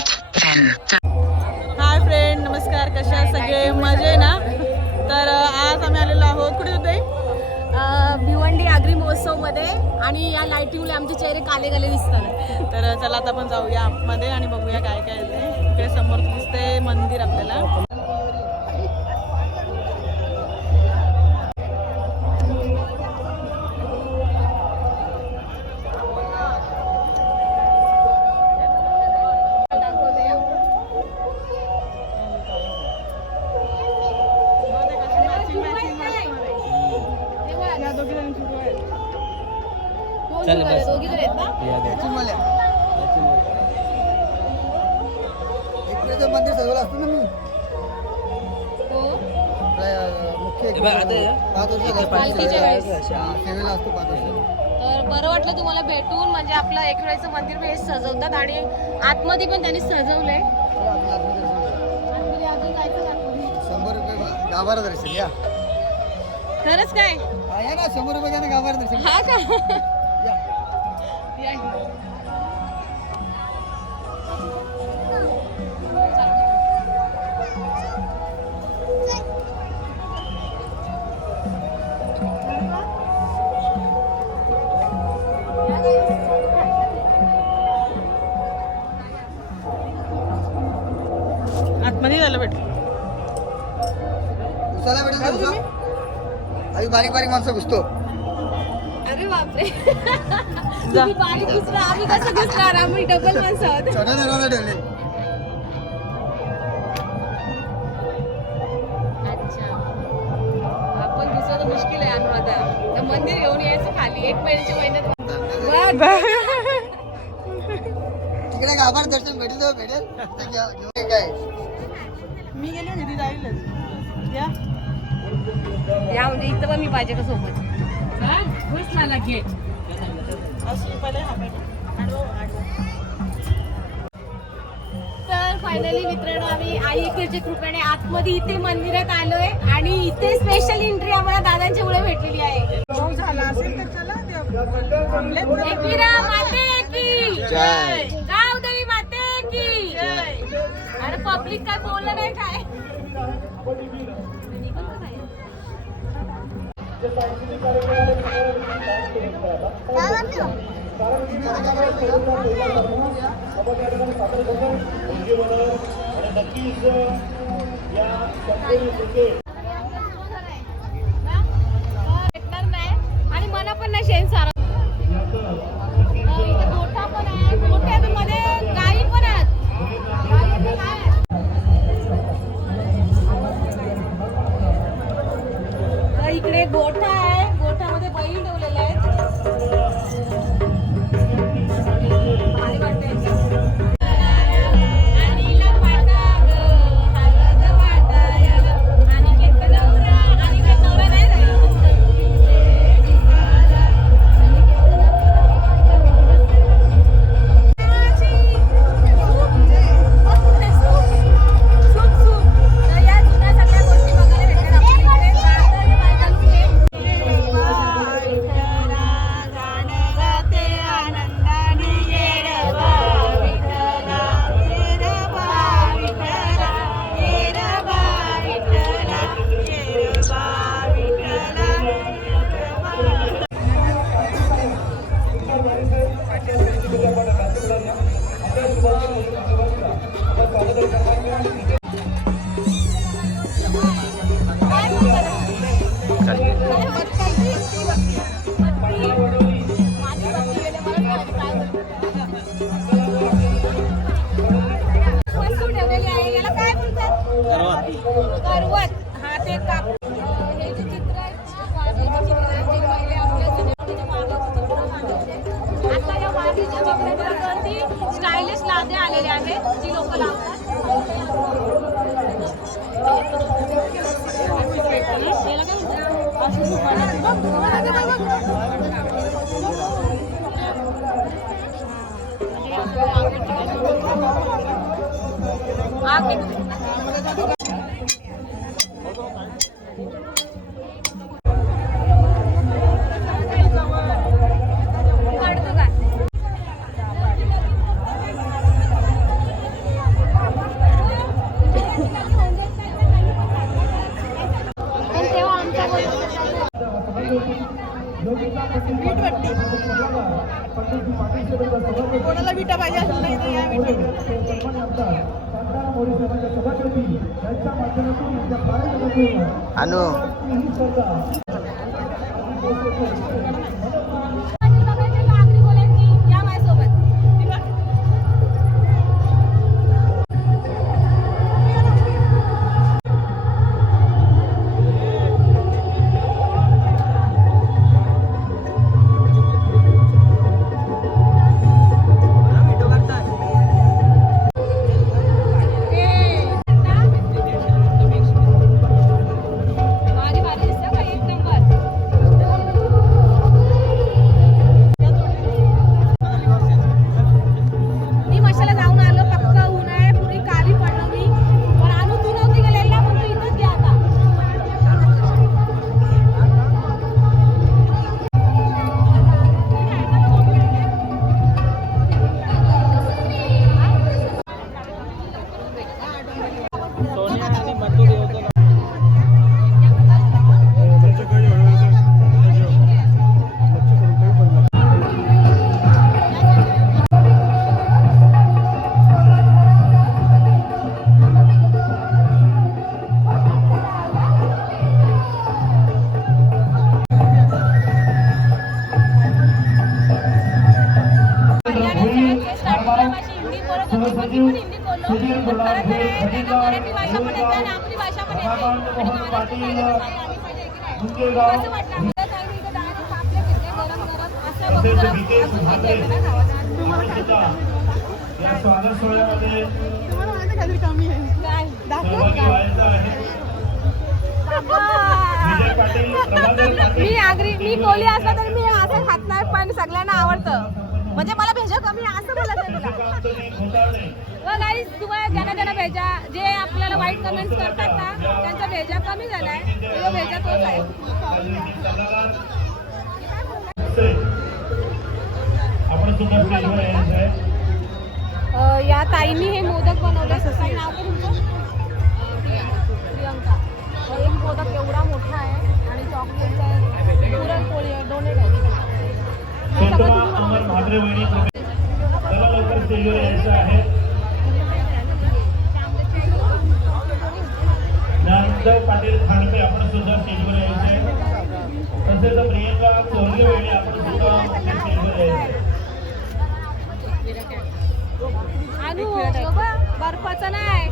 Hi friend नमस्कार कशा सगळे? मजे ना? तर आज आम्ही आलेलो आहोत. कुठे होते? भिवंडी आगरी महोत्सवमध्ये आणि या लाईटिंगमुळे आमचे चेहरे काले काले दिसतात. तर चला आता आपण जाऊया मध्ये आणि बघूया काय काय इकडे समोर दिसते मंदिर आपल्याला. चल बस मंदिर सजवलं असतं ना मी. हो. तर बरं वाटलं तुम्हाला भेटून म्हणजे आपलं एकविराचं मंदिर हे सजवतात आणि आतमध्ये पण त्यांनी सजवलंय? शंभर रुपये गाभारा दर्शन या. खरंच काय? ना शंभर रुपये गाभारा दर्शन. हा का? आतमध्ये झालं भेट. उसाला भेटेल का? उसा आम्ही बारीक बारीक माणसं घुसतो. अरे बापरे. जा तुम्ही बारीक घुसला आम्ही कसं घुसणार? आम्ही डबल माणसं आहोत. छोट्या दरवाजा ठेवले. अच्छा. आपण घुसणं तर मुश्किल आहे अनुराधा. तर मंदिर घेऊन यायचं खाली. एक महिन्याच्या महिन्यात. तिकडे गाभारा दर्शन भेटेल भेटेल. काय. मी गेली होती ती जाईलच या म्हणजे इथं पण मी पाहिजे का सोबत? घे. हा भेट आडवं, आडवं. तर फायनली मित्रांनो आम्ही आई इकडच्या कृपेने आतमध्ये इथे मंदिरात आलोय आणि इथे स्पेशल एंट्री आम्हाला दादांच्या मुळे भेटलेली आहे. झाला असेल तर चला थांबलेत. एकविरा माते की जय. गाव देवी माते की अरे पब्लिक काय बोललं नाही काय? भेटणार करवत हा ते काप अं, हे जे चित्र आहेत ना, वारलीचे चित्र आहेत, जे पहिले आपल्या जुन्या पिढीच्या वारलीचे चित्र होते. आता या वारलीच्या चित्रावरती स्टायलिश लादे आलेले आहेत जी लोक लावतात. आणू स्टार्टिंगला माझी हिंदी बोलत होती पण मी पण हिंदी बोललो. पण खरं तर आहे, त्यांना मराठी भाषा पण येते आणि आपली भाषा पण येते. आणि महाराष्ट्र राहिलं पाहिजे, आली पाहिजे की नाही? असं वाटलं आपल्या ताईने इथं direct कापले घेतले, गरम गरम असं बघून जरा अजून मजा येते ना खावायला. या स्वागत सोहळ्यामध्ये तुम्हाला माझं काहीतरी कमी आहे? काय? सहभागी व्हायचं आहे. विजय पाटील प्रभाकर मी आगरी मी कोली असला तरी मी असं खात नाही पण सगळ्यांना आवडतं. म्हणजे मला भेजा कमी असं बोलत आहे तुला अंतनी घोटाळे व गाईज तुम्हाला ज्यांना ज्यांना भेजा जे आपल्याला वाईट कमेंट्स करतात ना त्यांचा भेजा कमी झालाय. तो भेजा तोच आहे. या ताईंनी हे मोदक बनवले. ताई नाव तुमचं? प्रियंका. एक मोदक एवढा मोठा आहे आणि चॉकलेटचा पुरणपोळी आहे. डोनेट आहे हे सगळं संतमा तुम्ही लवकर स्टेजवर यायचं आहे. ज्ञानदेव पाटील खांडके आपण सुद्धा स्टेजवर यायचं. आहे तसेच प्रियंका चोरगे वहिनी आपण सुद्धा स्टेजवर यायचं. आहे आणि बाबा बर्फाचा नाही.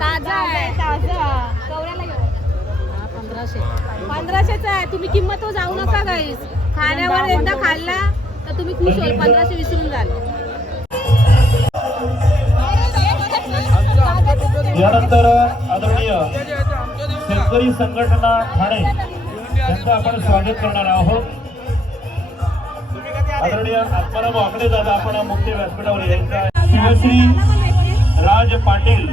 ताजा आहे. ताजा. कवऱ्याला घेऊ पंधराशे. पंधराशेचा आहे. तुम्ही किंमत तो जाऊ नका गाईस खाण्यावर एकदा खाल्ला तर तुम्ही खुश होईल पंधराशे विसरून जाल. यानंतर आदरणीय शेतकरी संघटना ठाणे यांचं आपण स्वागत करणार आहोत. आदरणीय आत्माराम वाकडे दादा आपण मुख्य व्यासपीठावर यायचं शिवश्री राज पाटील.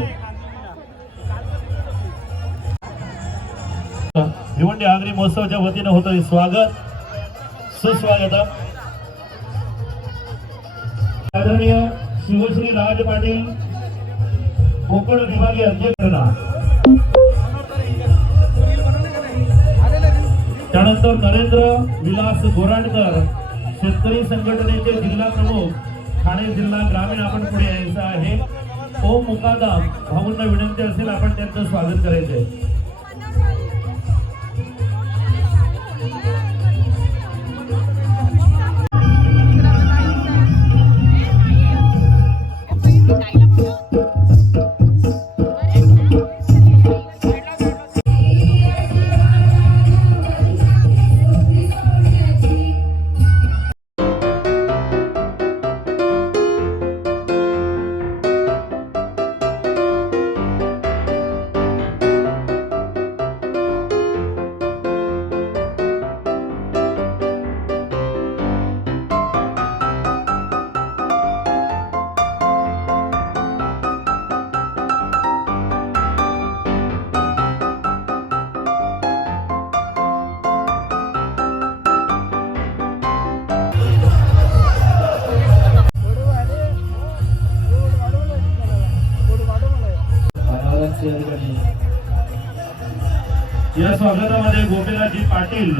भिवंडी आगरी महोत्सवाच्या वतीनं होतं स्वागत. सुस्वागत आदरणीय शिवश्री राज पाटील कोकण विभागीय अध्यक्ष त्यानंतर नरेंद्र विलास गोराडकर शेतकरी संघटनेचे जिल्हा प्रमुख ठाणे जिल्हा ग्रामीण आपण पुढे यायचं आहे. ओम मुकादाम भाऊंना विनंती असेल आपण त्यांचं स्वागत करायचंय. या स्वागतामध्ये गोपीनाथजी पाटील.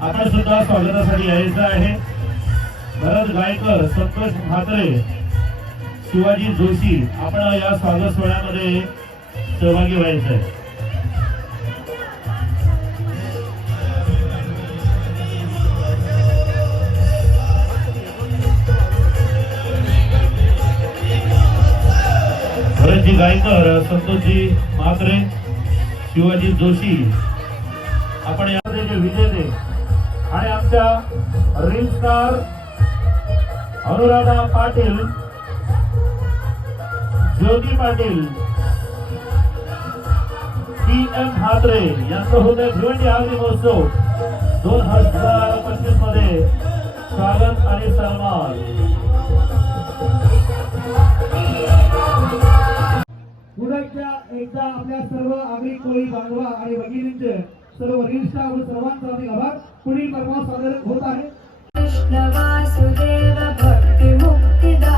आपण सुद्धा स्वागतासाठी यायचं आहे. भरत गायकर संतोष म्हात्रे शिवाजी जोशी आपण या स्वागत सोहळ्यामध्ये सहभागी व्हायचं आहे. भरतजी गायकर संतोषजी म्हात्रे शिवाजी जोशी. आपण यामध्ये जे विजेते आणि आमच्या reel star Anuradha Patil Jyoti Patil P M Mhatre यांचं होतं भिवंडी आगरी महोत्सव दोन हजार पंचवीसमध्ये स्वागत आणि सन्मान. एकदा एकदा आपल्या सर्व आगरी कोळी बांधवा आणि भगिनींचे सर्व वरिष्ठ स्टार सर्वांचा अधिक आभार. पुढील परवा सादर होत आहे. कृष्ण वासुदेव भक्ती भक्तिमुक्तिदायकम्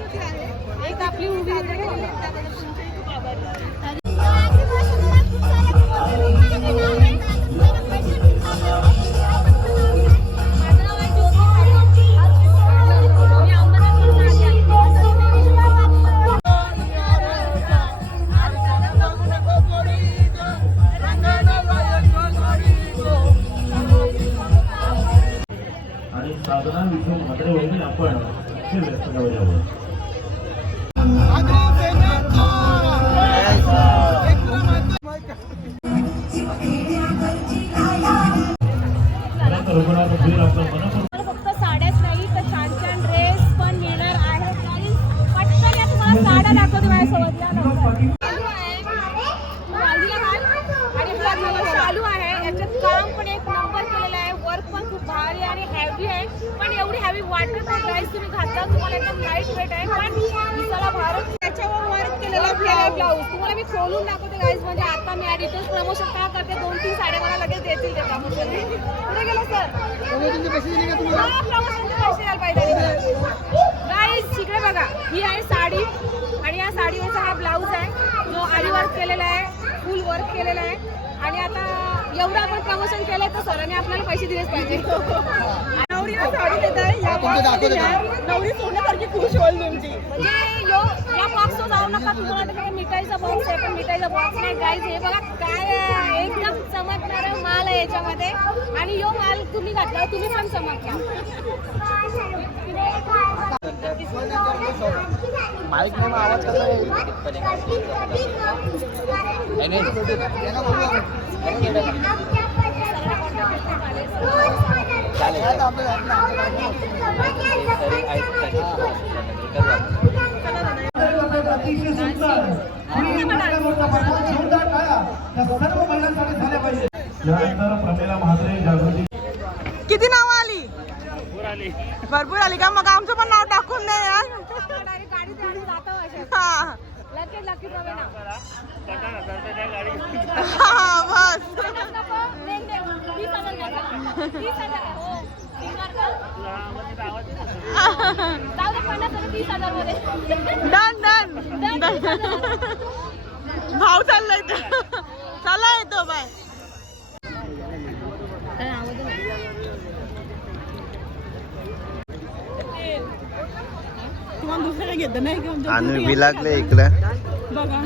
आपली उभी आहे. आणि साधना विष्णू म्हात्रे वहिनी आपण हे व्यक्त करूया खरं फक्त साड्याच नाही तर छान छान ड्रेस पण मिळणार आहेत आणि पटकन या तुम्हाला साड्या दाखवते माझ्यासोबत चालू आहे. आणि मला चालू आहे याच्यात काम पण एक नंबर केलेलं आहे. वर्क पण खूप भारी आणि हेवी आहे. पण एवढी हॅवी वाटत नाही गाईस तुम्ही घातला तुम्हाला एकदम लाइट वेट आहे. पण दिसायला भारत त्याच्यावर वर्क केलेला ब्लाऊज तुम्हाला मी खोलून दाखवते गाईज म्हणजे आता मी डिटेल्स प्रमोशन का करते? दोन तीन साड्या मला लगेच देतील ते प्रमोशन गेलं सर प्रमोशनचे पैसे द्यायला पाहिजे. गाईज इकडे बघा. ही आहे साडी. आणि या साडीवरचा हा ब्लाऊज आहे. जो आरी वर्क केलेला आहे. फुल वर्क केलेला आहे. आणि आता एवढं आपण प्रमोशन केलंय तर सरांनी आपल्याला पैसे दिलेच पाहिजे. आहे या तुमचं दाखवते? आहे. नवरी सोन्यासारखी खुश होईल तुमची म्हणजे यो या बॉक्सवर जाऊ नका तुम्हाला वाटतं की मिठाईचा बॉक्स आहे पण मिठाईचा बॉक्स नाही गाईज हे बघा काय आहे एकदम चमकणारा माल आहे याच्यामध्ये आणि यो माल तुम्ही घातला तुम्ही पण चमकला माईक नाही मग आवाज कसा येईल. नाही, नाही. अतिशय सुंदर सर्व महिलांसाठी झाल्या पाहिजे प्रमिला म्हात्रे जागृती किती नावं आली? भरपूर आली. का मग आमचं पण नाव टाकून दे यार. डायरेक्ट गाडी ते आणि जातो अशा हा लकी लकी प्रवीणा हा, बस डन डन भाव चाललाय तर चला येतो बाय. तुम्हाला घेत नाही लागले इकडं. बघा.